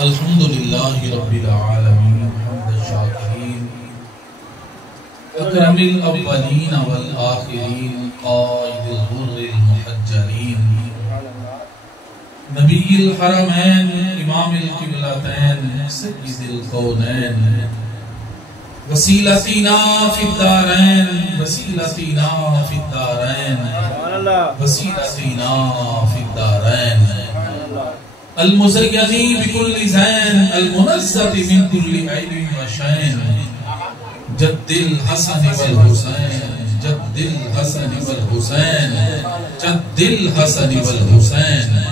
الحمد لله رب العالمين حمد الشاكرين أكرم الأولين والآخرين قائد الغر المحجلين نبي الحرمين إمام القبلتين سيد الكونين وسيلتنا في الدارين وسيلتنا في الدارين وسيلتنا في الدارين المزيني بكل زين المنزه من كل عيب وشين جد الحسن والحسين جد الحسن والحسين جد الحسن والحسين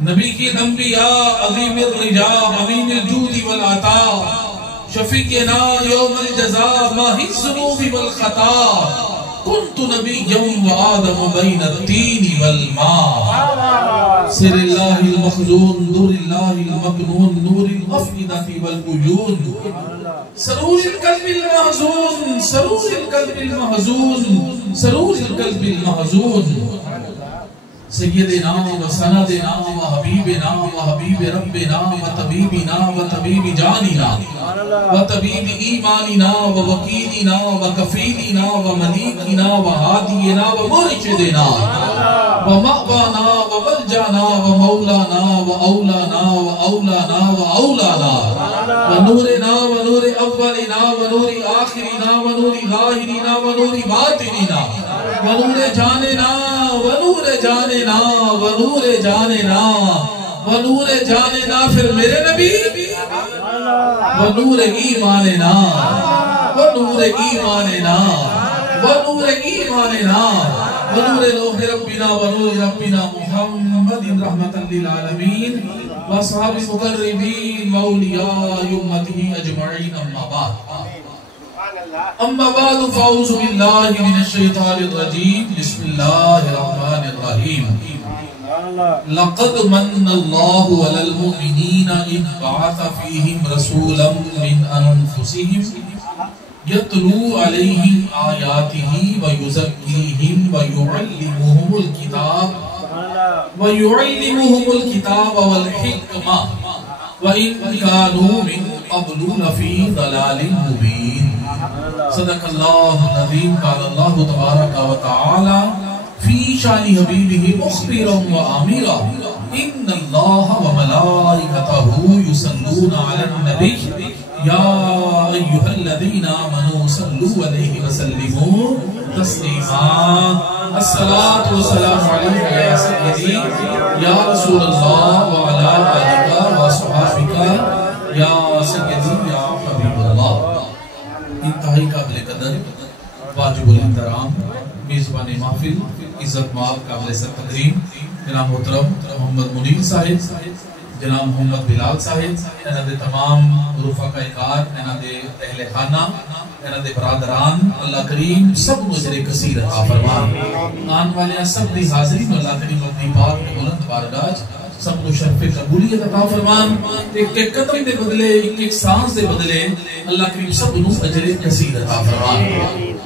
نبی کی انبیاء عظیم الرجاء امین الجود والعطاء شفیقنا یوم الجزاء ماہی الذنوب والخطا كنت نبيا وآدم بين التين والماء سر الله المخزون نور الله المكنون نور الأفئدة والعيون سرور القلب المحزون سرور القلب المحزون سرور القلب المحزون سيدنا وسندنا وحبيبنا وحبيب ربنا وطبيبنا وطبيب جاننا وطبيب إيماننا ووكيلنا وكفيلنا ومليكنا وهادينا ومرشدنا ومأوانا وملجانا ومولانا وأولانا وأولانا وأولانا ونورنا ونور أولنا ونور آخرنا ونور ظاهرنا ونور باطننا ونور جاننا ونور جاننا ونور جاننا ونور جاننا پھر میرے نبی ونور ایماننا ونور ایماننا ونور ایماننا ونور لوح ربنا ونور ربنا محمد رحمة للعالمين واصحاب المقربين واولیاء امته اجمعین اما بعد فاعوذ باللہ من الشیطان الرجیم بسم اللہ الرحمن الرحیم لقد من اللہ علی المؤمنین اذ بعث فیہم رسولا من انفسہم یتلو علیہم آیاتہ ویزکیہم ویعلمہم الکتاب والحکمہ وَإِن كَانُوا مِن قَبْلُ لَفِي ضَلَالٍ مُبِينٍ صدق اللہ العظیم قال اللہ تبارک و تعالی فی شان حبیبہ مخبرا و آمرا ان اللہ و ملائکتہ یصلون علی النبی یا ایہا الذین آمنوا صلوا علیہ وسلموا تسلیما الصلاة والسلام علیکہ یا سیدی یا رسول اللہ وعلی آلہ وصحابہ یا سیدی یا حبیب اللہ انتہائی قابل قدر واجب الاحترام میزبان محفل عزت مآب قابل تقدیم جناب محترم محمد منیر صاحب جناب محمد بلال صاحب انہاں دے تمام رفقاء کار انہاں دے اہل خانہ انہاں دے برادران اللہ کریم سب اجر کثیر عطا فرمان آن والے سب دی حاضری میں اللہ کریم اپنی پاک میں بلند بارگاہ سب کو شرف قبولیت عطا فرمان ایک ایک قدم دے بدلے ایک ایک سانس دے بدلے اللہ کریم سب نو اجر کثیر عطا فرمان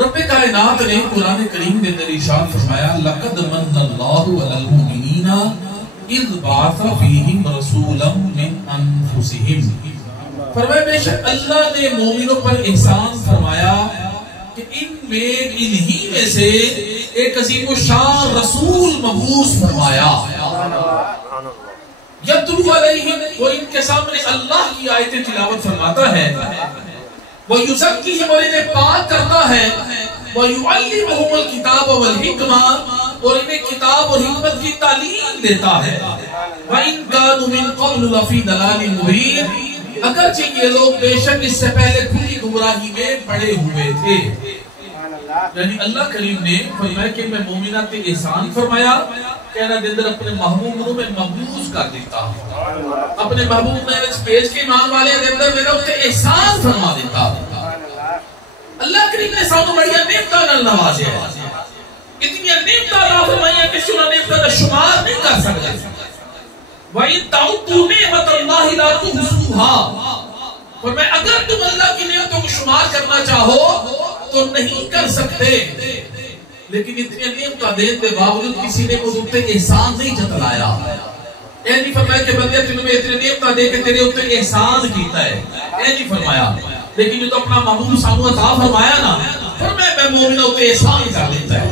رب کائنات نے قرآن کریم میں ارشاد فرمایا لقد من اللہ علی المؤمنین اذ بعث فیہم رسولا من انفسہم فرمایا بے شک اللہ نے مومنوں پر احسان فرمایا کہ انہی میں سے ایک عظیم الشان رسول مبعوث فرمایا یتلو علیہم اور ان کے سامنے اللہ کی آیتیں تلاوت فرماتا ہے وَيُزَكِّهِمْ اور انہیں پاک کرتا ہے وَيُعَلِّمُهُمُ الْكِتَابَ وَالْحِكْمَةَ اور انہیں کتاب اور حکمت کی تعلیم دیتا ہے وَإِن كَانُوا مِن قَبْلُ لَفِي ضَلَالٍ مُبِينٍ اگرچہ یہ لوگ بے شک اس سے پہلے کھلی گمراہی میں پڑے ہوئے تھے یعنی اللہ کریم نے فرمایا کہ میں مومنات پہ احسان فرمایا کہنا دے اندر اپنے محبوب میں مبعوث کر دیتا اپنے محبوب میں اس پیش کے ایمان والے دے اندر میرا اس سے احسان فرما دیتا اللہ کریم نے سانو بڑیا نعمتاں نال نوازے ہے اتنی نعمتاں اللہ فرمایا کہ سنا نعمتاں کا شمار نہیں کر سکتے وَإِن تَعُدُّوا نِعْمَتَ اللَّهِ لَا تُحْصُوهَا فرمایا اگر تم اللہ کی نعمتوں کو شمار کرنا چاہو تو نہیں کر سکتے لیکن اتنی نعمتاں دین دے باوجود کسی نے مجھ تے احسان نہیں جتلایا. اے نہیں فرمایا کہ بندے تینوں میں اتنی نعمتاں دے کے تیرے اوتے احسان کیتا ہے, اے نہیں فرمایا. لیکن جو اپنا محبوب سانو عطا فرمایا نا, فرمایا میں مومنوں تے احسان کر دیتا ہے.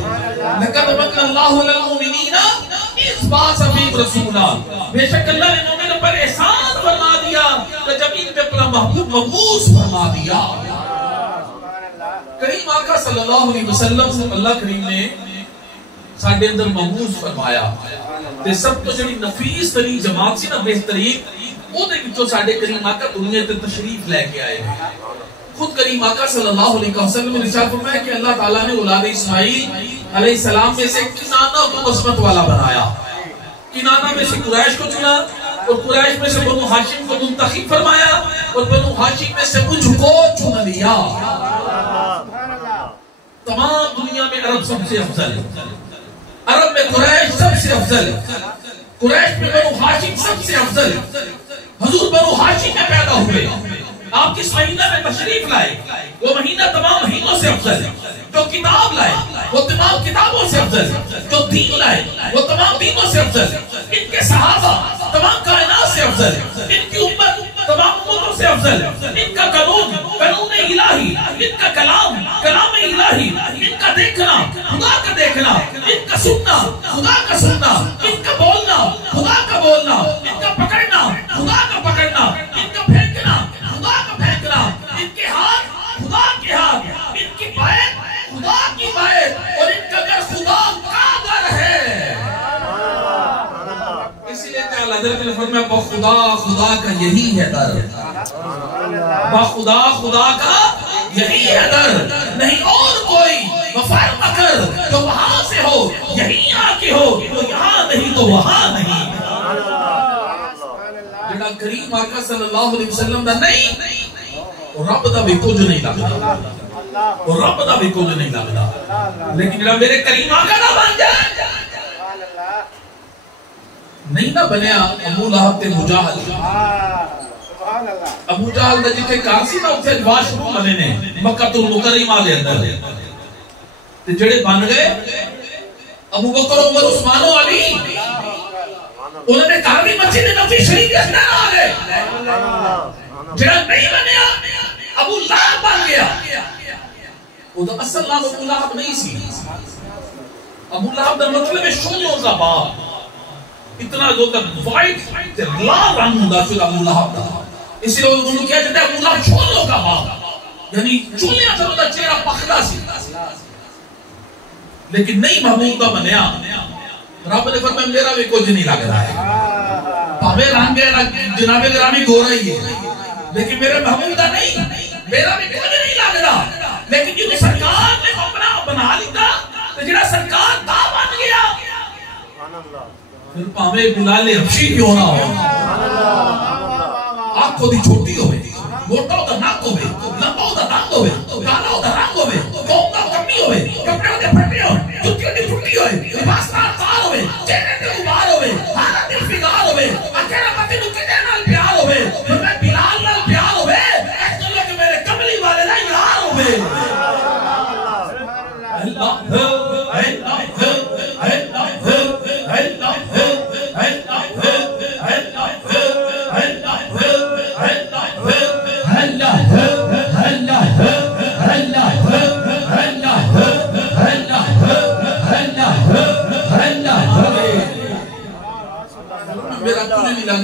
لقد من اللہ علی المؤمنین اذ بعث فیہم رسولا, بے شک اللہ نے مومنوں پر احسان فرما دیا کہ جب ان پہ اپنا محبوب مبعوث فرما دیا. کریم آقا صلی اللہ علیہ وسلم سے اللہ کریم نے ساڈے اندر مبعوث فرمایا تے سب تو جڑی نفیس ترین جماعت سی نا, بہترین, او دے وچوں ساڈے کریم آقا دنیا تے تشریف لے کے آئے. خود کریم آقا صلی اللہ علیہ وسلم نے ارشاد فرمایا کہ اللہ تعالیٰ نے اولاد اسماعیل علیہ السلام میں سے کنانہ کو عصمت والا بنایا. کنانہ میں سے قریش کو چنا, اور قریش میں سے بنو ہاشم کو منتخب فرمایا, اور بنو ہاشم میں سے مجھ کو چن لیا. تمام دنیا میں عرب سب سے افضل, عرب میں قریش سب سے افضل, قریش میں بنو ہاشم سب سے افضل. حضور بنو ہاشم میں پیدا ہوئے, آپ کس مہینہ میں تشریف لائے, وہ مہینہ تمام مہینوں سے افضل. جو کتاب لائے وہ تمام کتابوں سے افضل, جو دین لائے وہ تمام دینوں سے افضل. ان کے صحابہ تمام کائنات سے افضل, ان کی امت تمام امتوں سے افضل. ان کا قانون قانون الہی, ان کا کلام کلام الہی, ان کا دیکھنا خدا کا دیکھنا, ان کا سننا خدا کا سننا, ان کا بولنا خدا کا بولنا, ان کا پکڑنا خدا کا پکڑنا, ان کا پھینکنا خدا کا پھینکنا, ان کے ہاتھ خدا کے ہاتھ, ان کی بائیں خدا کی بائیں, اور ان کا گھر خدا کا گھر ہے. اسی لیے تعالی حضرت نے فرمایا بخدا خدا کا یہی ہے در, بخدا خدا کا یہی ہے در, نہیں اور کوئی. وفر مکر تو وہاں سے ہو, یہی آ کے ہو, تو یہاں نہیں تو وہاں نہیں. جڑا کریم آقا صلی اللہ علیہ وسلم دا نہیں, رب دا بھی کچھ نہیں لگتا, رب دا بھی کچھ نہیں لگتا. لیکن جڑا میرے کریم آقا دا بن جائے, نہیں نہ بنیا ابو لہب تے ابو جہل. ابو جہل دا جتھے کارسی نہ اتھے واش روم بنے نے مکہ المکرمہ دے اندر, تے جڑے بن گئے ابو بکر عمر عثمان و علی, انہوں نے کہا بھی مسجد نبوی شریف کے اندر آ گئے. جڑا نہیں بنیا ابو لہب بن گیا. وہ تو اصل نام ابو لہب نہیں سی. ابو لہب دا مطلب ہے شونوں کا باپ. اتنا جو تک وائٹ لال رنگ ہوندا پھر ابو لہب دا, اس لیے انہوں نے کیا جاتا ہے ابو لہب شونوں کا باپ, یعنی چولیاں سے انہوں چہرہ پخلا سی. لیکن نہیں محبوب دا بنیا, رب نے فرمایا میرا بھی کچھ نہیں لگ رہا ہے. پاوے رنگ جناب گرامی گورا ہی ہے, لیکن میرے محبوب دا نہیں, میرا بھی کچھ نہیں لگ رہا. لیکن جو سرکار نے اپنا بنا لیتا, تو جڑا سرکار دا بن گیا, پھر پاوے بلال حبشی کیوں نہ ہو, آنکھ دی چھوٹی ہوئے, موٹا دا ناک ہوئے, لمبا دا رنگ ہوئے, کالا دا رنگ ہوئے, قوم دا کمی ہوئے, کپڑے دے پھٹے ہوئے, جوتیوں دی ٹوٹی ہوئے, لباس کار ہوئے, چہرے دے غبار ہوئے, حالت دل فگار ہوئے, اکیلا متی نکتے نال پیار ہوئے, پھر میں بلال نال پیار ہوئے, ایک تو لگے میرے کملی والے نال یار ہوئے. اللہ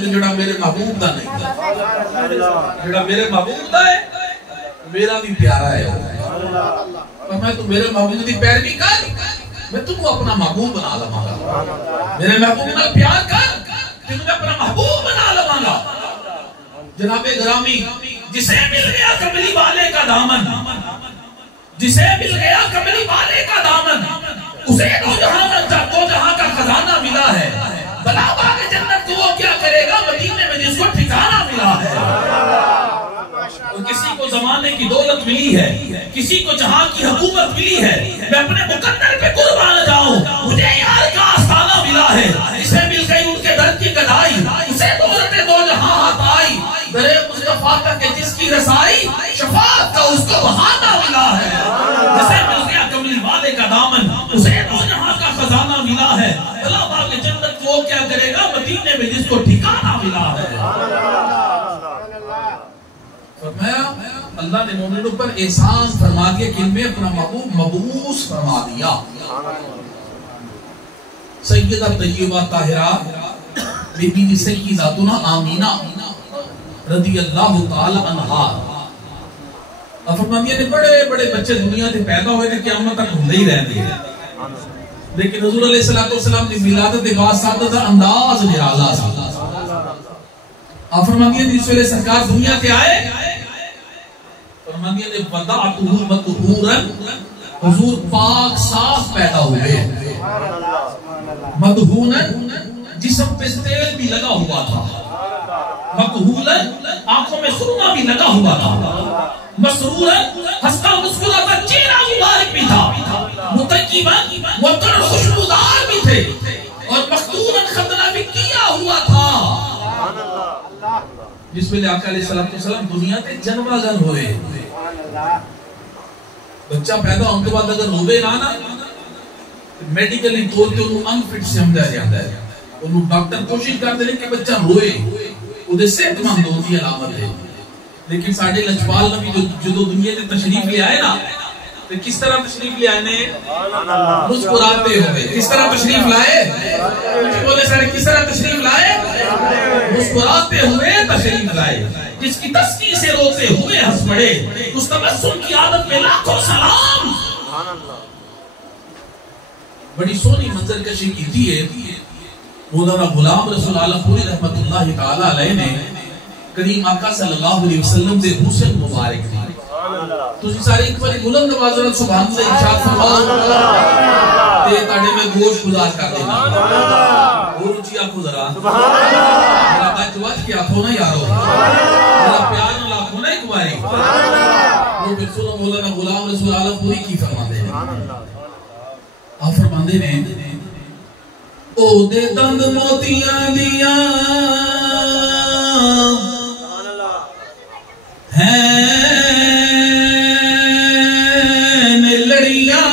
جڑا میرے محبوب دا نہیں, جڑا میرے محبوب دا ہے میرا بھی پیارا ہے. پر میں تو میرے محبوب دی پیروی کر, میں تم کو اپنا محبوب بنا لواں گا. میرے محبوب نال پیار کر, تینوں میں اپنا محبوب بنا لواں گا. جناب گرامی, جسے مل گیا کملی والے کا دامن, جسے مل گیا کملی والے کا دامن, اسے دو جہاں کا خزانہ ملا ہے. بلا باغ جنت کو وہ کیا کرے گا مدینے میں جس کو ٹھکانہ ملا ہے. اور کسی کو زمانے کی دولت ملی ہے, کسی کو جہاں کی حکومت ملی ہے, میں اپنے مقدر پہ قربان جاؤں, مجھے یار کا آستانہ ملا ہے. اسے مل گئی ان کے در کی گدائی, اسے دولت دو جہاں ہاتھ آئی, درے مصطفیٰ تک جس کی رسائی, شفاعت کا اس کو بہانہ ملا ہے. جسے مل گیا کملی والے کا دامن, اسے ملا ہے، بلا باغ جنت وہ کیا کرے گا مدینے میں جس کو ٹھکانہ ملا ہے۔ فرمایا اللہ نے مومنوں پر احسان فرما دیا کہ ان میں اپنا محبوب مبعوث فرما دیا۔ سیدہ طیبہ طاہرہ بی بی سیداتنا آمینہ رضی اللہ تعالی عنہا فرماندی نے بڑے بڑے بچے دنیا سے پیدا ہوئے نے قیامت تک ہندے ہی رہتے ہیں، لیکن حضور علیہ السلام کی ولادت کے بعد سادہ انداز نرالا سا۔ فرماندی نے اس ویلے سرکار دنیا کے آئے، فرماندی نے وضعتہ مطہورا، حضور پاک صاف پیدا ہوئے، مدہونا جسم پہ تیل بھی لگا ہوا تھا، مکحولا آنکھوں میں سرما بھی لگا ہوا تھا، مسرورا ہنستا مسکراتا چہرہ مبارک بھی تھا، متقیبا وطن خوشبودار بھی تھے، اور مختونا ختنہ بھی کیا ہوا تھا۔ جس میں آقا علیہ السلام دنیا تے جنمہ گر ہوئے، بچہ پیدا ہونے کے بعد اگر روبے نہ میڈیکلی طور پہ انہوں انفٹ سمجھا جاتا ہے، انہوں ڈاکٹر کوشش کرتے ہیں کہ بچہ روئے، وہ صحت مند ہوتی علامت ہے، لیکن ساڑھے لجپال نبی جو دنیا نے تشریف لے آئے نا، تو کس طرح تشریف لے آئے مسکراتے ہوئے، کس طرح تشریف لائے؟ بولے سارے کس طرح تشریف لائے؟ مسکراتے ہوئے تشریف لائے، جس کی تسکی سے روتے ہوئے ہنس پڑے، اس تبسم کی عادت میں لاکھوں سلام۔ بڑی سونی منظر کشی کی تھی ہے مولانا غلام رسول عالم پوری رحمت اللہ تعالی علیہ نے کریم آقا صلی اللہ علیہ وسلم دے حسن مبارک دی۔ تسی سارے ایک بار بلند آواز نال سبحان اللہ ارشاد فرماؤ، تے تاڑے میں گوش گزار کر دینا، اور اونچی آنکھوں ذرا میرا بچ وچ کے آنکھوں نا یارو، میرا پیار نال آنکھوں نا ایک باری، وہ پھر سنو مولانا غلام رسول عالم پوری کی فرما دے آپ فرما دے نے او دے دند موتیاں دیا لڑیاں،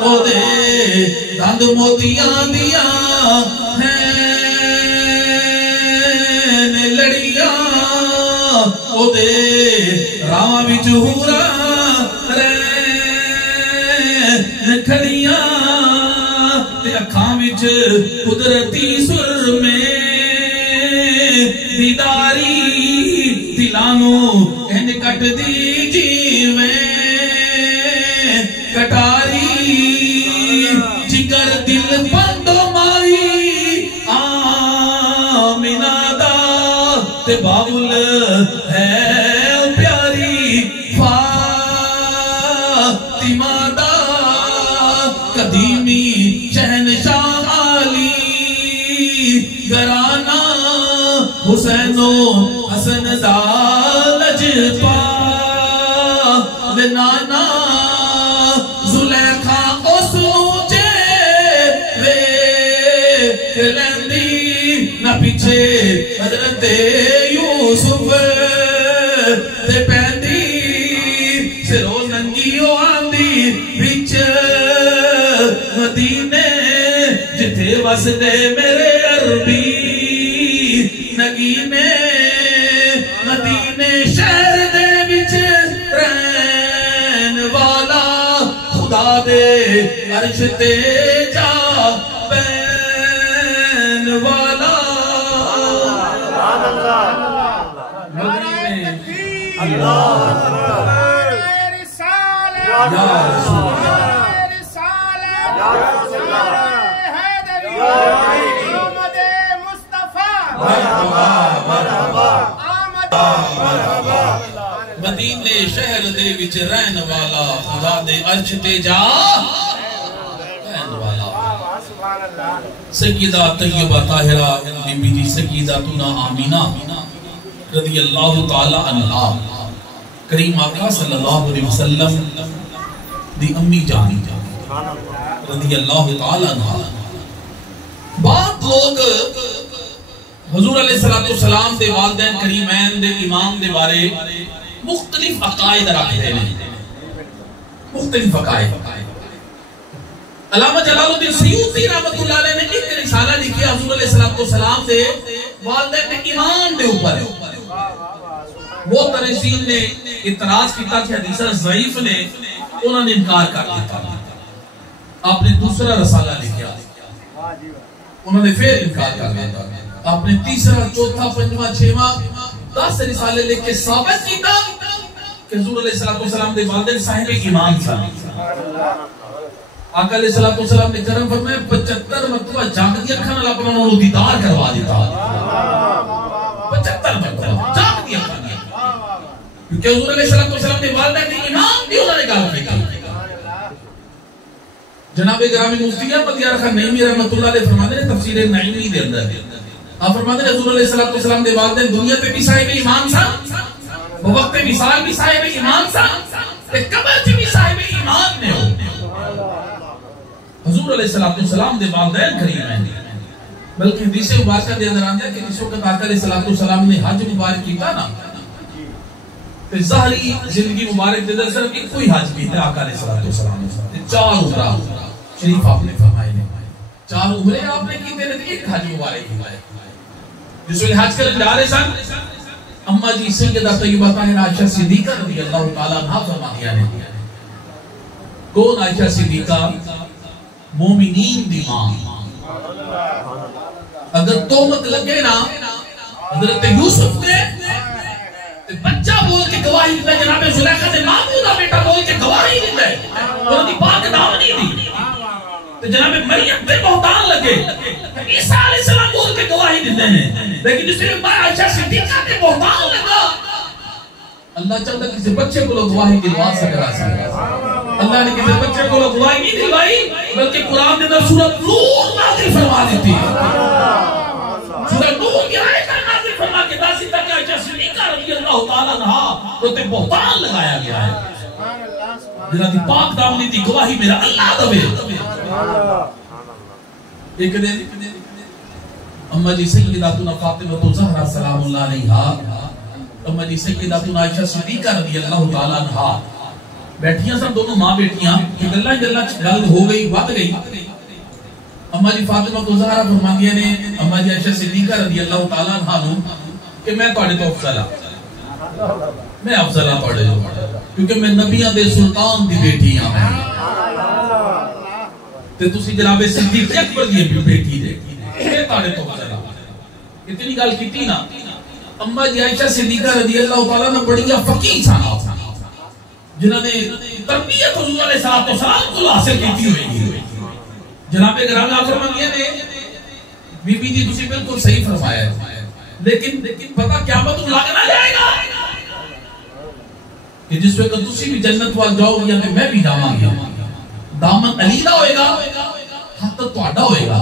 او دے دند موتیاں دیا لڑیاں، او دے راہ وچ ہورا کھڑیاں، تے اکھاں وچ قدرتی سر میں دیداری، دلانو این کٹ دی جیویں کٹاری، جگر دل بندو مائی آمینہ دا، تے بابل ہے پیاری فاطمہ دا، قدیمی شہنشاہ علی گرانہ، حسین و حسن دا لجپال نانا، زلیخا اس اونچے ویکھ لیندی، نہ پیچھے حضرت یوسف تے پیندی، سرو ننگیو آندی وچ مدینے، جتھے وسدے میرے عربی نگینے، مدینے شہر دے وچ رہن والا، خدا دے عرش تے جا بین والا، مدینے اللہ یا رسول مدینے شہر دے وچ رہن والا، خدا دے عرش تے جا رہن والا۔ سیدہ طیبہ طاہرہ بی بی سیداتنا آمینہ رضی اللہ تعالی عنہا کریم آقا صلی اللہ علیہ وسلم دی امی جانی رضی اللہ تعالی عنہا۔ بعض لوگ حضور علیہ السلام دے والدین کریمین دے امام دے بارے مختلف عقائد رکھتے ہیں، مختلف عقائد۔ علامہ جلال الدین سیوطی رحمۃ اللہ علیہ نے ایک رسالہ لکھیا حضور علیہ السلام دے والدین ایمان دے اوپر. وہ ترجیح نے اعتراض کیتا کہ حدیثہ ضعیف نے انہوں نے انکار کر دیتا. آپ نے دوسرا رسالہ لکھیا انہوں نے پھر انکار کر دیتا. آپ نے تیسرا چوتھا پنجواں چھواں 10 رسالے لکھ کے ثابت کیتا کہ حضور علیہ السلام دے والدین صاحب ایمان سن. آقا علیہ السلام نے کرم فرمایا 75 مرتبہ جاگ دی اکھاں نال اپنا انہاں نوں دیدار کروا دیتا. 75 مرتبہ جاگ دی اکھاں نال کیونکہ حضور علیہ السلام نے والدین دی ایمان دی انہوں نے گل کی. جناب گرامی مفتی احمد یار خان نعیمی رحمۃ اللہ علیہ فرماتے ہیں تفسیر نعیمی دے اندر آپ فرماتے ہیں حضور علیہ السلام دے والدین دنیا تے بھی صاحب ایمان سن, وقت وصال بھی صاحب ایمان سن, تے قبر تے بھی صاحب ایمان نے ہو. حضور علیہ السلام دے والدین کریم ہیں. بلکہ حدیث مبارکہ دے اندر آندا ہے کہ جس وقت آقا علیہ السلام نے حج مبارک کیتا نا تے ظاہری زندگی مبارک دے اندر صرف ایک کوئی حج کیتا آقا علیہ السلام نے. 4 عمرہ شریف آپ نے فرمائے نے 4 عمرے آپ نے کیتے نے ایک حج مبارک کیتا ہے. جس وقت حج کرنے جا رہے سن اما جی سیدہ طیبہ طاہرہ عائشہ صدیقہ رضی اللہ تعالی عنہا فرمایا نے کون عائشہ صدیقہ مومنین دی ماں. اگر تہمت لگے نا حضرت یوسف نے بچہ بول کے گواہی دیتا ہے, جناب زلیخا نے ماموں دا بیٹا بول کے گواہی دیتا ہے, انہوں نے پاک دامنی دی. تو جناب مریم پہ بہتان لگے عیسیٰ علیہ السلام بول کے گواہی دیتے ہیں, لیکن جس نے عائشہ صدیقہ پہ بہتان لگا اللہ چاہتا کسی بچے کو گواہی دلوا سکتا ہے. اللہ نے کسی بچے کو گواہی نہیں دلوائی بلکہ قرآن کے اندر سورۃ نور نازل فرما دیتی ہے. سورۃ نور کی آیت نازل فرما کے داسی تک عائشہ صدیقہ رضی اللہ تعالیٰ عنہا تو تے بہتان لگایا گیا ہے. جنہاں دی پاک دامنی دی گواہی میرا اللہ دوے. ایک دن اما جی سیداتنا فاطمہ زہرا سلام اللہ علیہا, اما جی سیداتنا عائشہ صدیقہ رضی اللہ تعالیٰ عنہا بیٹھیاں سن, دونوں ماں بیٹیاں, گل ہو گئی بات گئی. اما جی فاطمہ زہرا فرماندیاں نے اما جی عائشہ صدیقہ رضی اللہ تعالیٰ عنہا نو کہ میں تواڈے تو افضل ہاں, میں افضل ہاں تواڈے تو, کیونکہ میں نبیاں دے سلطان دی بیٹی ہاں تے تسی جناب صدیق اکبر دی بیٹی دے, میں تواڈے تو افضل ہاں. اتنی گل کیتی نا اما جی عائشہ صدیقہ رضی اللہ تعالیٰ عنہ بڑی فقیہ سن جنہوں نے تربیت حضور علیہ السلام کو حاصل کیتی ہوئی. جناب گرامی آپ فرماندے نے بی بی جی تسی بالکل صحیح فرمایا ہے, لیکن پتہ قیامت لگ نہ جائے گا کہ جس وقت تسی بھی جنت وال جاؤ گے یا میں بھی جاواں گا, دامن علی دا ہوئے گا, ہاتھ تہاڈا ہوئے گا,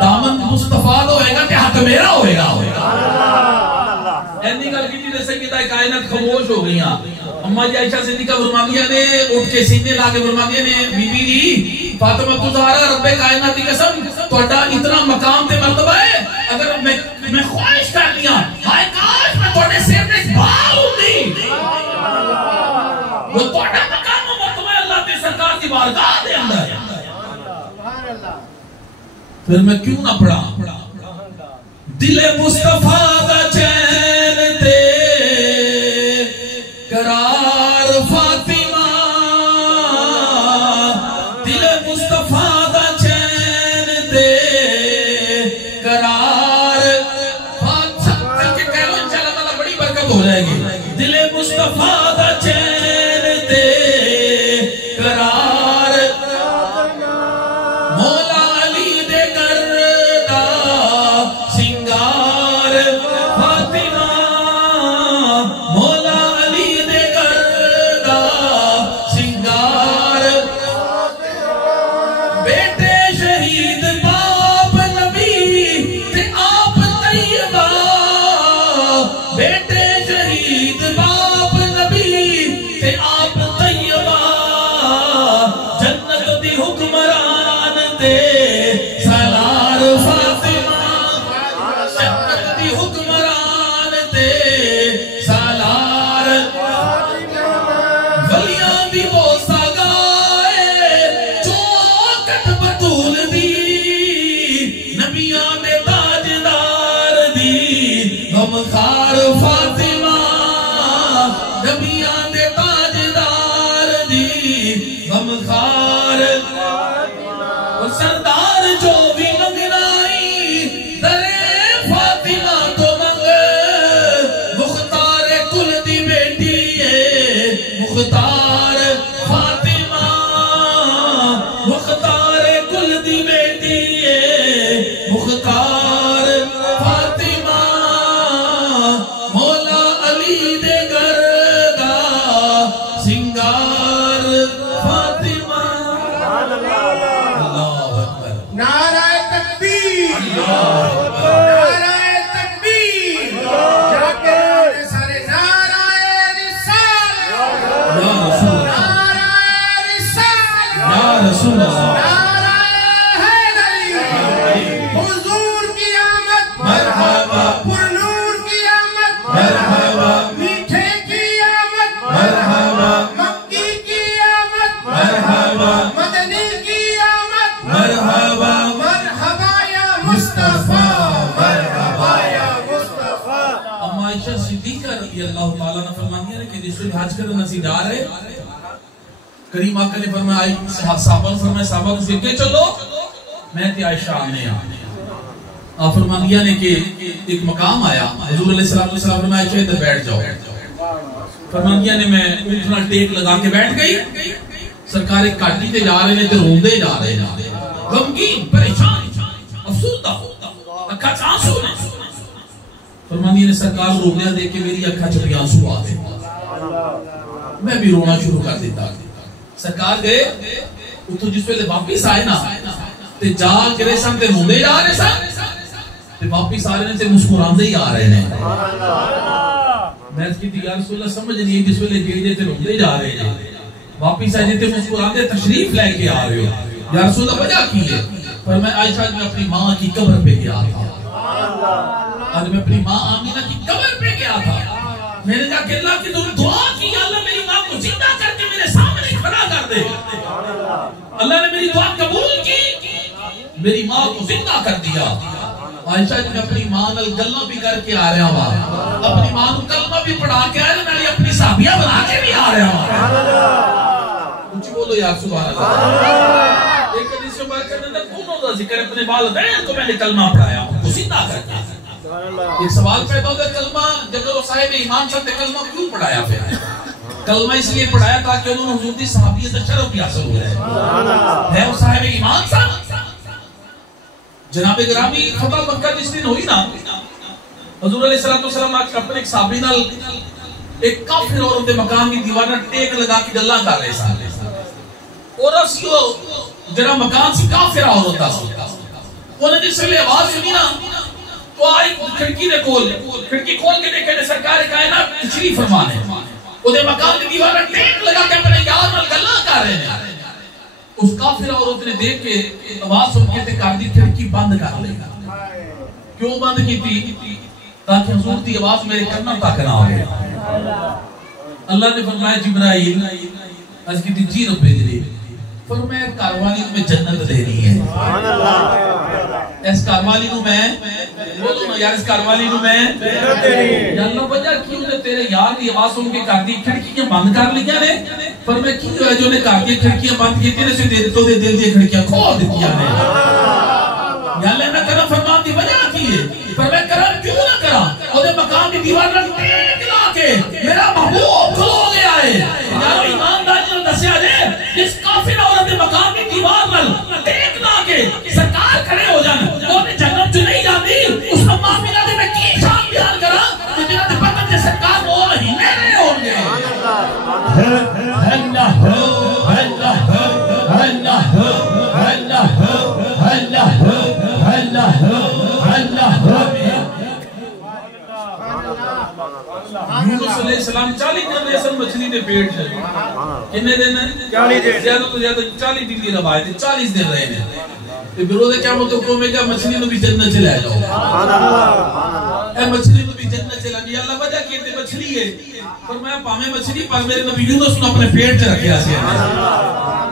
دامن مصطفیٰ دا ہوئے گا کہ ہاتھ میرا ہوئے گا. اینی گل کیتی تے سیدہ کائنات خاموش ہو گئیاں. اما جی عائشہ صدیقہ فرماندیاں نے اٹھ کے سینے لا کے فرماندیاں نے بی بی جی فاطمہ زہرا رب کائنات کی قسم تہاڈا اتنا مقام تے مرتبہ ہے, اگر میں خواہش کر لیاں ہائے کاش میں تہاڈے سر تے بال ہوندی, وہ تہاڈا مقام و مرتبہ اللہ تے سرکار دی بارگاہ دے اندر. پھر میں کیوں نہ پڑھا دل مصطفیٰ دا چین دے قرار فاطمہ, دل مصطفیٰ دا چین دے قرار فاطمہ, کہ کہہ لو انشاءاللہ تعالیٰ بڑی برکت ہو جائے گی. دل مصطفیٰ دا چین دے قرار مولا علی دے کردا سنگار فاطمہ, مولا علی دے کردا سنگار بیٹے شہید باپ نبی تے آپ طیبہ, بیٹے شہید باپ نبی تے آپ طیبہ, جنت دی حکمران دے سالار فاطمہ, جنت دی حکمران دے سالار ولیاں دی بوسا گائے چوکٹ غمخار فاطمہ نبیاں دے تاجدار دی غمخار اور سردار جو بھی منگنائی درے فاطمہ تو منگ مختار کل دی بیٹی ہے مختار فاطمہ مختار کل دی بیٹی ہے مختار فاطمہ مولا علی دے گھر دا سنگار فاطمہ اللہ اکبر نعرہ تکبیر نعرہ تکبیر جا کے سارے نعرہ رسالت یا رسول اللہ نعرہ رسالت یا رسول اللہ نعرہ حیدری حضور کی آمد مرحبا پرنور کی آمد مرحبا میٹھے کی آمد مرحبا مکی کی آمد مرحبا مدنی کی آمد مرحبا مرحبا یا مصطفیٰ مرحبا یا مصطفیٰ اما عائشہ صدیقہ رضی اللہ تعالیٰ نے فرمایا ہے کہ جس وقت حج کرنا سی جا رہے کریم آقا نے فرمایا صحابہ نے فرمایا صحابہ کو سکے چلو میں تے عائشہ آنے آپ فرمایا نے کہ ایک مقام آیا حضور علیہ السلام فرمایا عائشہ ادھر بیٹھ جاؤ فرمایا نے میں اٹھنا ٹیک لگا کے بیٹھ گئی سرکار ایک کاٹی تے جا رہے ہیں تے روندے جا رہے ہیں غمگین پریشان افسردہ اکھا آنسو نے فرمایا نے سرکار روندے دیکھ کے میری اکھا چلی آنسو آ گئے میں بھی رونا شروع کر دیتا سرکار گئے اتو جس ویلے واپس آئے نا تے جا کرے سن تے روندے جا رہے سن تے واپس آ رہے نے تے مسکراندے ہی آ رہے نے میں کی یا رسول اللہ سمجھ نہیں جس ویلے گئے تے روندے جا رہے ہیں واپس آئے تے مسکراندے تشریف لے کے آ رہے ہو یا رسول اللہ وجہ کی ہے پر میں عائشہ میں اپنی ماں کی قبر پہ گیا تھا آج میں اپنی ماں آمینہ کی قبر پہ گیا تھا میں نے کہا کہ اللہ کی تمہیں دعا کی اللہ میری ماں کو زندہ کر کے میرے سامنے کھڑا کر دے اللہ نے میری دعا قبول کی میری ماں کو زندہ کر دیا عائشہ جی میں اپنی ماں نال گلاں بھی کر کے آ رہا ہوں اپنی ماں کو کلمہ بھی پڑھا کے آ رہا میں اپنی صحابیہ بنا کے بھی آ رہا ہوں کچھ بولو یا سبحان اللہ ایک حدیث سے بات کرنے تک دونوں کا ذکر اپنے والدین کو میں نے کلمہ پڑھایا ان کو زندہ کر دیا ایک سوال پیدا ہوتا ہے کلمہ جب وہ صاحب ایمان سب نے کلمہ کیوں پڑھایا پھر کلمہ اس لیے پڑھایا تاکہ انہوں نے حضور دی صحابیت شرف کی حاصل ہو جائے ہے وہ صاحب ایمان صاحب جناب گرامی فتح مکہ جس دن ہوئی نا حضور علیہ السلام اپنے ایک صحابی نال ایک کافر عورت دے مکان کی دیوار نال ٹیک لگا کے گلاں کر رہے سن اور اسی جڑا مکان سی کافر عورت دا سی انہوں نے جس ویلے آواز سنی نا تو آئی کھڑکی دے کول کھڑکی کھول کے دیکھے سرکار کائنات تشریف فرمانے او دے مکان دی دیوار نال ٹیک لگا کے اپنے یار نال گلاں کر رہے ہیں اس کافر عورت نے دیکھ کے آواز سن کے تے کر دی کھڑکی بند کر لی کیوں بند کی تھی تاکہ حضور دی آواز میرے کانوں تک نہ آئے اللہ نے فرمایا جبرائیل اس کی جی رب بھیج فرمایا کاروالی میں جنت دینی ہے سبحان اللہ اس کاروالی نو میں بولو نا یار اس کاروالی نو میں جنت دینی یا اللہ وجہ کیوں نے تیرے یار دی آواز سن کے کر دی کھڑکیاں بند کر لیا نے فرمایا کیوں ہے جو نے کر دی کھڑکیاں بند کی تیرے سے دے تو دے دل دی کھڑکیاں کھول دتیاں نے یا اللہ نے کرم فرمان دی وجہ کی ہے فرمایا کرم کیوں نہ کرا او دے مقام دی دیوار نال ٹیک لا کے میرا محبوب کھلو گیا ہے یار ایمانداری نال دسیا جے اس کافر عورت دے مقام دی دیوار نال ٹیک لا کے سرکار کھڑے ہو جان او نے جنت چ نہیں جاندی اس اماں میرا دے میں کی شان بیان کرا کہ جنہاں دے پتہ تے سرکار وہ مہینے رہے ہون گے اللہ اللہ اللہ اللہ اللہ اللہ یونس علیہ السلام 40 دن رہے مچھلی دے پیٹ سے کتنے دن ہیں 40 دن زیادہ تو زیادہ 40 دن کی روایت ہے 40 دن رہے ہیں تے بروز قیامت کو میں کہا مچھلی نو بھی جنت چ لے جاؤ سبحان اللہ اے مچھلی نو بھی جنت چ لے جاؤ اللہ وجہ کی تے مچھلی ہے فرمایا پاویں مچھلی پر میرے نبی یونس نے اپنے پیٹ چ رکھیا سی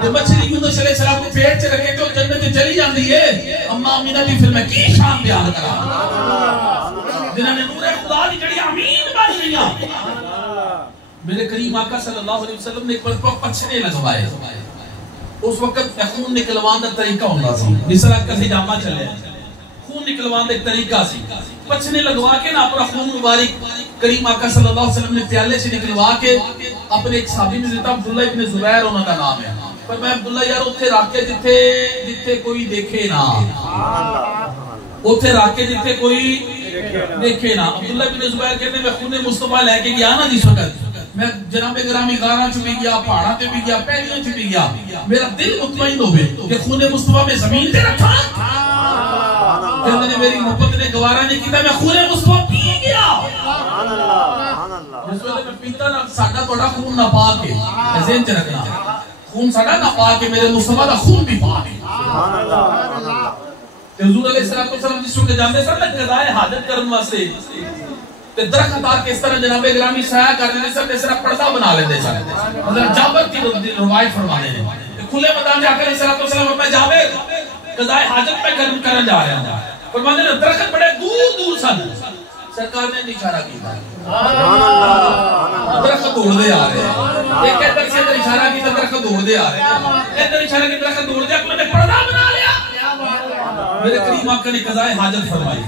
تے مچھلی یونس علیہ السلام کو پیٹ چ رکھے تو جنت چ چلی جاندی ہے اما امینہ دی پھر میں کی شان بیان کراں جنہاں نے نور خدا خدا دی جڑی امین بن گئیاں. میرے کریم آقا صلی اللہ علیہ وسلم نے ایک مرتبہ پچھنے لگوائے. اس وقت خون نکلوان دا طریقہ ہوتا سی جس طرح کسی جامع چلے خون نکلوان دا ایک طریقہ سی. پچھنے لگوا کے نا اپنا خون مبارک کریم آقا صلی اللہ علیہ وسلم نے پیالے سے نکلوا کے اپنے ایک صحابی نے دیتا. عبداللہ ابن زبیر انہوں کا نام ہے. پر میں عبداللہ یار اتھے رکھ کے جتھے کوئی دیکھے نا, اتھے رکھ کے جتھے کوئی دیکھے نا. عبداللہ ابن زبیر کہتے ہیں میں خون مصطفیٰ لے کے گیا نا جس وقت, میں جناب گرامی غاراں چ بھی گیا, پہاڑاں تے بھی گیا, پہلیاں چ بھی گیا, میرا دل مطمئن ہوئے کہ خون مصطفیٰ میں زمین تے رکھا. کہ میری محبت نے گوارا نہیں کیتا, میں خون مصطفیٰ پی گیا. جس وقت میں پیتا نا ساڈا تھوڑا خون نہ پا کے ذہن چ رکھنا, خون ساڈا نہ پا کے میرے مصطفیٰ دا خون بھی پا کے. حضور علیہ السلام جس وقت جاندے سن قضائے حاجت کرن واسطے تے درخت آ کے اس طرح جناب گرامی سایہ کر لیندے سن, اس طرح پردہ بنا لیندے سن. مطلب جابر کی روایت فرمانے ہیں کھلے میدان جا کر علیہ السلام میں جابر قضائے حاجت پہ کرن جا رہا ہوں. فرمانے ہیں درخت بڑے دور دور سن, سرکار نے اشارہ کیا درخت دوڑ دے آ رہے ہیں. ایک ادھر سے ادھر اشارہ کیا درخت دوڑ دے آ رہے ہیں, ادھر اشارہ کیا درخت دوڑ دے, اپنے پردہ بنا لیا. میرے کریم آقا نے قضائے حاجت فرمائی.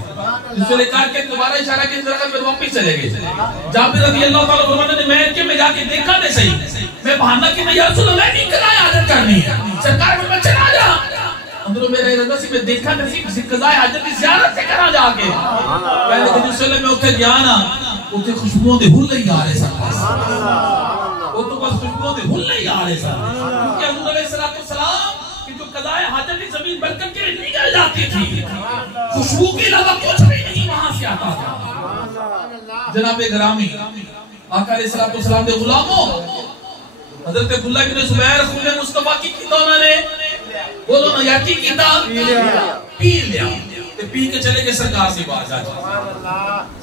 اس نے کہا کہ دوبارہ اشارہ کی درخت میں واپس چلے گئے. جابر رضی اللہ تعالیٰ فرماتے ہیں میں کہ میں جا کے دیکھا نہیں صحیح, میں بہانہ کہ میں یا رسول اللہ نہیں قضائے حاجت کرنی ہے, سرکار میں چلا جا. اندروں میرا ارادہ سی میں دیکھا نہیں کسی قضائے حاجت کی زیارت سے کرا جا کے. پہلے کہ جس ویلے میں اتنے گیا نا اتنے خوشبوؤں دے ہل ہی آ رہے سن, وہ تو بس خوشبوؤں دے ہل ہی آ رہے سن. کہ حضور علیہ السلام کہ جو قضائے حاجت کی زمین برکت کے لیے نکل جاتی تھی, خوشبو کے علاوہ کچھ بھی نہیں وہاں سے آتا تھا. جناب گرامی آقا علیہ السلام دے غلاموں حضرت عبداللہ بن زبیر خون مصطفیٰ کی کیتا انہوں نے بولو نا یا کی کیتا پی لیا. پی کے چلے گئے سرکار سے بات جا.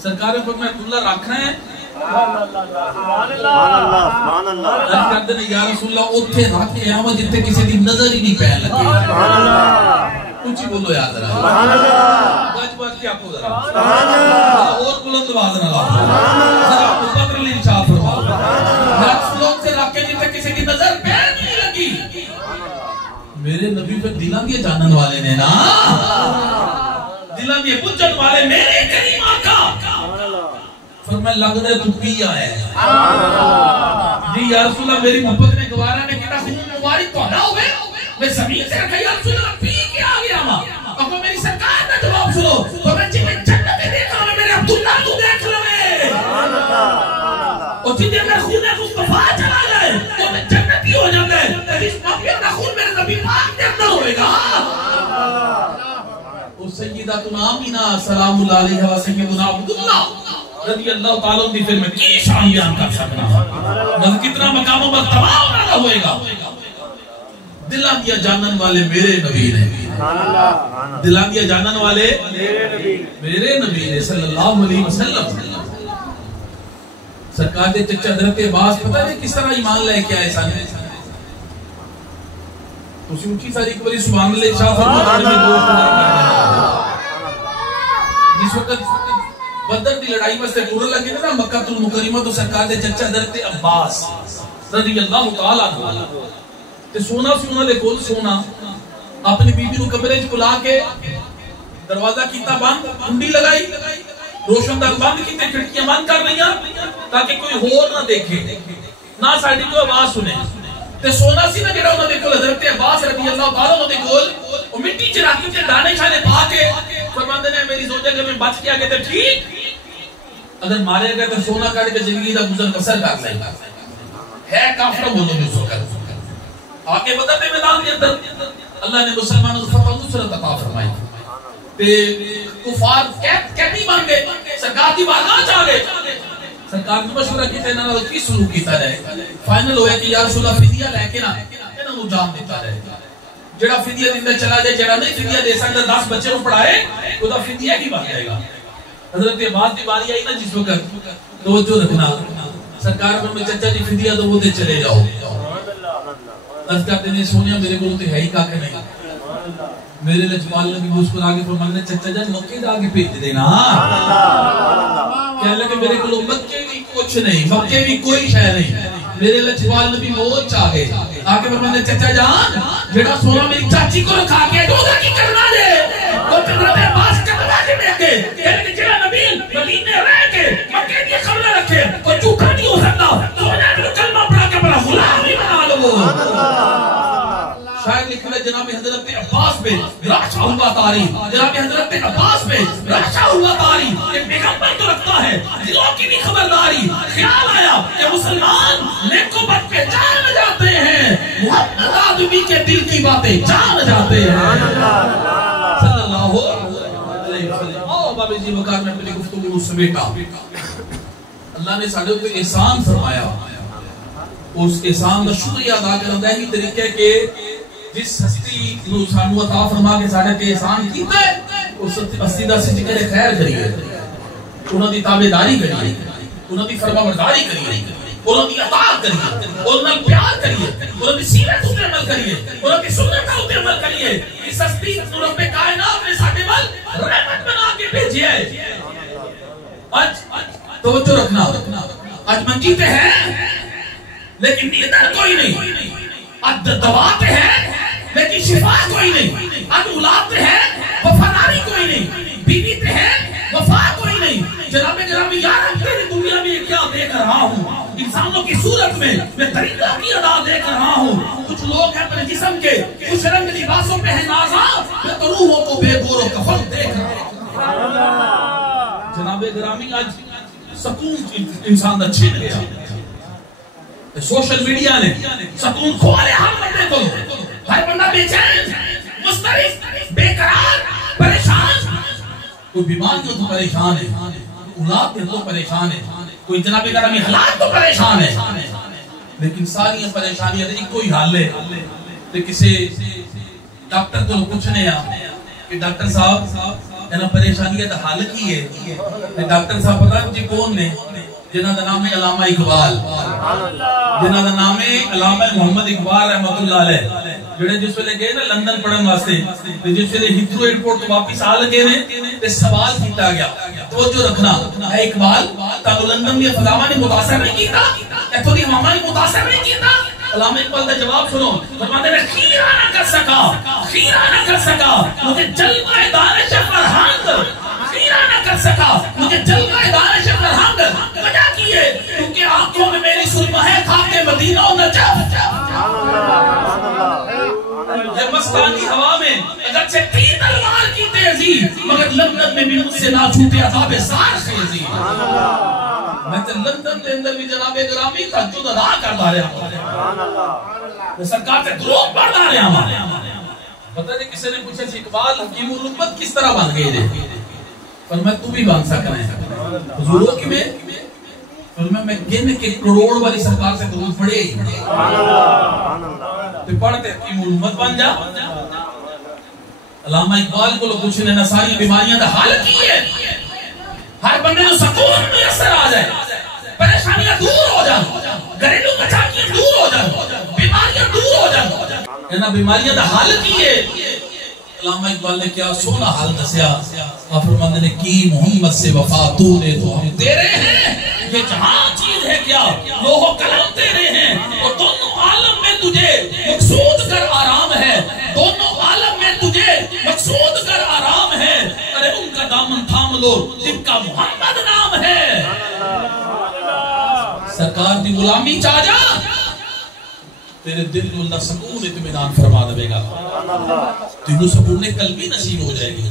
سرکار نے فرمایا عبداللہ رکھنا ہے. کہتے ہیں یا رسول اللہ اتھے رکھ کے آواں جتنے کسی دی نظر ہی نہیں پہن لگے. کچھ ہی بولو یاد رہا باج باج کیا کو ذرا اور بلند آواز نہ لاؤ, ذرا قدر علی ارشاد فرماؤ. یا رسول اللہ اتھے رکھ کے جتنے کسی دی نظر پہن نہیں لگی. میرے نبی پہ دلاں دیے جانن والے نے نا, دلاں دیے پوچھن والے میرے کریم آقا. فرمایا لگ رہے تو پیا ہے. جی یا رسول اللہ میری محبت نے گوارا میں کہتا خون مبارک تو نہ ہوئے, میں زمین سے رکھا یا رسول اللہ پی کے آ گیا ماں. اب میری سرکار کا جواب سنو, فرمایا جی میں جنت دیکھا میں میرے عبداللہ تو دیکھ لوے, اور جی میں خون مصطفیٰ چلا جائے تو میں جنتی ہو جاتا ہے. اس موقع کا خون میرے نبی پاک کے اندر ہوئے گا. اور سیداتنا آمینہ سلام اللہ علیہ و سیدنا عبداللہ رضی اللہ تعالیٰ دی پھر میں کی شان بیان کر سکنا, مطلب کتنا مقام و مرتبہ ہونا ہوئے گا. دلاں دیا جانن والے میرے نبی نے, دلاں دیا جانن والے میرے نبی نے صلی اللہ علیہ وسلم. سرکار دے چچا حضرت عباس پتہ نہیں کس طرح ایمان لے کے آئے سن. تسی اونچی ساری ایک باری سبحان اللہ شاہ فرمانے میں دوست جس وقت بدر دی لڑائی واسطے ٹورن لگے نا مکہ المکرمہ تو سرکار دے چچا حضرت عباس رضی اللہ تعالیٰ عنہ تے سونا دے کول سونا اپنی بی بی نو کمرے وچ بلا کے دروازہ کیتا بند, کنڈی لگائی, روشن دار بند کیتے, کھڑکیاں بند کر لیا تاکہ کوئی ہور نہ دیکھے نہ ساڈی کوئی آواز سنے. تے سونا سی نا جڑا انہاں دے کول حضرت عباس رضی اللہ تعالیٰ عنہ دے کول او مٹی چ رکھ کے دانے شانے پا کے فرماندے نے میری زوجہ اگر میں بچ کے آگے تے ٹھیک, اگر مارے گئے تو سونا کاٹ کے زندگی دا گزر بسر کر لیں ہے. کافر بولو میں سو کر آگے بدر میدان کے اندر اللہ نے مسلمانوں کو فتح و نصرت عطا فرمائی تے کفار کیٹی بن گئے, سرکار دی بارگاہ چ آ گئے. سرکار نے مشورہ کیتا انہاں نال کی سلوک کیتا رہے. فائنل ہویا کہ یا رسول اللہ فدیہ لے کے نا انہاں نوں جان دیتا رہے. جڑا فدیہ دیندا چلا جائے, جڑا نہیں فدیہ دے سکدا 10 بچے نوں پڑھائے او دا فدیہ کی بن جائے گا. حضرت عباس دی باری آئی نا جس وقت توجہ رکھنا, سرکار پر میں چچا جی فدیہ دو وہ دے چلے جاؤ. عرض کرتے نے سونیا میرے کو تو ہے ہی کاکہ نہیں. میرے لجپال نبی مسکرا کے فرمانے چچا جان مکے دا آگے بھیج دینا کہنے لگے میرے کو مکے بھی کچھ نہیں، مکے بھی کوئی شے نہیں، میرے لجپال نبی موت چاہ گئے آکے فرمانے چچا جان جڑا سونا میری چاچی کو رکھا کے جو کی کرنا دے تو حضرت عباس کروا کے دے کے کہنے کہ جڑا نبی مدینے رہ کے مکے کی خبر رکھے کوئی جھوٹا نہیں ہو سکتا، سونا جو کلمہ پڑھا کے بڑا غلام ہی بنا لو۔ شاید لکھا ہے جناب حضرت عباس پہ راشا ہوا تاریخ، جناب حضرت عباس پہ راشا ہوا تاریخ کہ پیغمبر تو رکھتا ہے دلوں کی بھی خبرداری، خیال آیا کہ مسلمان نیکو بد پہ جان جاتے ہیں، محمد آدمی کے دل کی باتیں جان جاتے ہیں صلی اللہ علیہ وسلم۔ آؤ بابی جی وقار میں اپنی گفتگو سمیٹا، اللہ نے ساڑھے کو احسان فرمایا، اس احسان کا شکریہ ادا کرنا ہے طریقے کے جس ہستی جو سانو عطا فرما کے ساڑھے کے احسان کیتا ہے اس ہستی دا سے ذکر خیر کریے، انہوں دی تابعداری کریے، انہوں دی فرما برداری کریے، انہوں دی اطاعت کریے، انہوں دی پیار کریے، انہوں دی سیرت اتنے عمل کریے، انہوں دی سنت اتنے عمل کریے۔ اس ہستی رب کائنات نے ساڑھے مل رحمت بنا کے بھیجی ہے۔ آج توجہ رکھنا، آج منجیتے ہیں لیکن نیدر کوئی نہیں، آج دوات ہے لیکن شفا کوئی نہیں، آج اولاد ہے وفاداری کوئی نہیں، بیوی ہے وفا کوئی نہیں۔ جناب گرامی یار تیری دنیا میں کیا دیکھ رہا ہوں، انسانوں کی صورت میں طریقہ کی ادا دیکھ رہا ہوں۔ کچھ لوگ ہیں اپنے جسم کے کچھ رنگ لباسوں پہ ہیں نازا، میں تو روحوں کو بے گور و کفن دیکھ رہا ہوں۔ جناب گرامی آج سکون انسان اچھے لگے، سوشل میڈیا نے سکون کھوالے ہر بندے کو، ہر بندہ بے چین، مسترد، بے قرار، پریشان، کوئی بیماریوں تو پریشان ہے، اولاد تو پریشان ہے، کوئی جناب گرامی حالات تو پریشان ہے، لیکن ساری پریشانیاں ایک کوئی حل ہے۔ تو کسی ڈاکٹر کو پوچھنے کہ ڈاکٹر صاحب اینا پریشانیاں دا حل کی ہے؟ ڈاکٹر صاحب پتہ مجھے کون نے؟ جنہاں دا نام ہے علامہ اقبال، جنہاں دا نام ہے علامہ محمد اقبال رحمت اللہ علیہ، جڑے جس ویلے گئے نا لندن پڑھن واسطے، جس ویلے ہیتھرو ایئرپورٹ تو واپس آ لگے نے تے سوال کیتا گیا، توجہ رکھنا اے اقبال تانوں لندن دی فضاواں نے متاثر نہیں کیتا، ایتھوں دی ہواواں نے متاثر نہیں کیتا؟ علامہ اقبال کا جواب سنو، فرماتے ہیں خیرہ نہ کر سکا، خیرہ نہ کر سکا مجھے جلوہ دانش فرہنگ، خیرہ نہ کر سکا مجھے جلوہ دانش فرہنگ، وجہ کی ہے کیونکہ آنکھوں میں میری سرمہ ہے خاک مدینہ و نجف۔ یہ مستانی ہوا میں اگرچہ تین تلوار کی تیزی مگر لندن میں بھی مجھ سے نہ چھوٹے عذاب سار خیزی۔ میں تے لندن دے اندر بھی جناب گرامی تہجد ادا کردا رہا، میں سرکار تے درود پڑھدا رہا۔ پتہ نہیں کسی نے پوچھا سی اقبال حکیم الامت کس طرح بن گئے جے؟ فرمایا تو بھی بن سکنا ہے حضور کی میں میں گن کے کروڑ والی سرکار سے درود پڑھے تو پڑھتے حکیم الامت بن جا۔ علامہ اقبال کو لوگ پوچھنے نہ ساری بیماریاں دا حل کی ہے، ہر بندے کو سکون میسر آ جائے، پریشانیاں دور ہو جائیں، گھریلو کچاکیاں دور ہو جائیں، بیماریاں دور ہو جائیں، انہاں بیماریاں دا حل کی ہے۔ علامہ اقبال نے کیا سونا حل دسیا، فرماندے نے کی محمد سے وفا تو نے تو ہم تیرے ہیں، یہ جہاں چیز ہے کیا لوح و قلم تیرے ہیں، اور دونوں عالم میں تجھے مقصود کر آرام ہے، دونوں عالم میں تجھے مقصود کر آرام ہے، ارے ان کا دامن تھام لو جن کا محمد نام ہے۔ سرکار دی غلامی چاہ جا تیرے دل کو اللہ سکون اطمینان فرما دے گا، تینوں سکون قلبی نصیب ہو جائے گی۔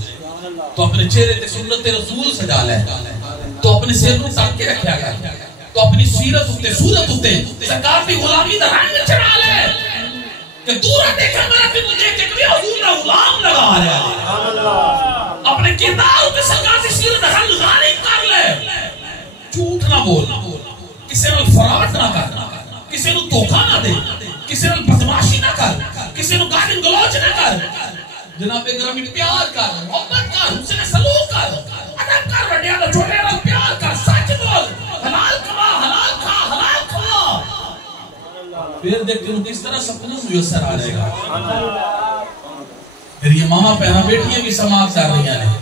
تو اپنے چہرے تے سنت رسول سجا لے، تو اپنے سر کو ڈھک کے رکھیا گیا، تو اپنی سیرت اتے صورت اتے سرکار دی غلامی دا رنگ چڑھا لے کہ دورہ دیکھا میرا پھر مجھے کہ حضور نہ غلام لگا رہا ہے، اپنے کردار اتے سرکار دی سیرت دا رنگ غالب کر لے، جھوٹ نہ بول، کسی نے فراڈ نہ کر، کسی نے دھوکہ نہ دے، کسی نے بدماشی نہ کر، کسی نے گالی گلوچ نہ کر، جناب گرامی پیار کر، محبت کر، حسن سلوک کر، ادب کر، بڑیا دا چھوٹے دا پیار کر، سچ بول، حلال کما، حلال کھا، حلال کھا، پھر دیکھ تم کس طرح سکون میسر آ جائے گا۔ پھر یہ ماما پہنا بیٹیاں بھی سماعت کر رہی ہیں،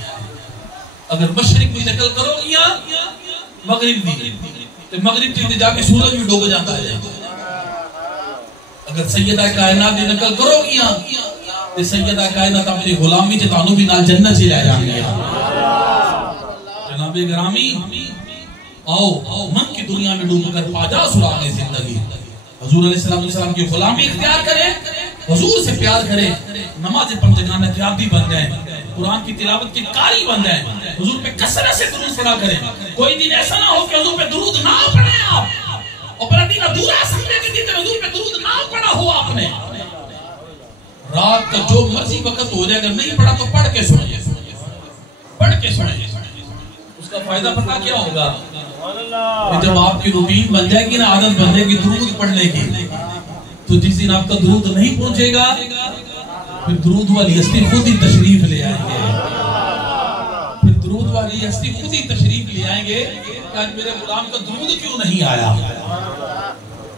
اگر مشرق بھی نقل کرو گیا مغرب دی تے مغرب تے جا کے سورج بھی ڈوب جاتا ہے. اگر سیدہ کائنات دی نقل کرو گیا تے سیدہ کائنات اپنی غلامی تے تانوں بھی نال جنت سے لے جان گیا. جناب گرامی آؤ من کی دنیا میں ڈوب کر پا جا سراغ زندگی. حضور علیہ السلام کی غلامی اختیار کرے, حضور سے پیار کرے, نماز پنجگانہ قیادی بن گئے, قرآن کی تلاوت کے قاری بن گئے, حضور پہ کثرت سے درود پڑھا کریں. کوئی دن ایسا نہ ہو کہ حضور پہ درود نہ پڑھیں آپ, اور پھر دن ادھورا سمجھے کہ دن حضور پہ درود نہ پڑھا ہو آپ نے. رات کا جو مرضی وقت ہو جائے, اگر نہیں پڑھا تو پڑھ کے سنیں, پڑھ کے سنیں. اس کا فائدہ پتہ کیا ہوگا؟ جب آپ کی روٹین بن جائے گی نا, عادت بن جائے گی درود پڑھنے کی, تو جس دن آپ کا درود نہیں پہنچے گا پھر درود والی ہستی خود ہی تشریف لے آئیں گے. پھر درود والی ہستی خود ہی تشریف لے آئیں گے کہ آج میرے غلام کا درود کیوں نہیں آیا.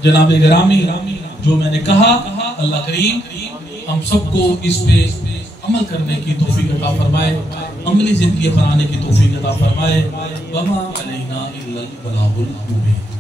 جناب گرامی, جو میں نے کہا اللہ کریم ہم سب کو اس پہ عمل کرنے کی توفیق عطا فرمائے, عملی زندگی بنانے کی توفیق عطا فرمائے. وما علینا الا البلاغ المبین.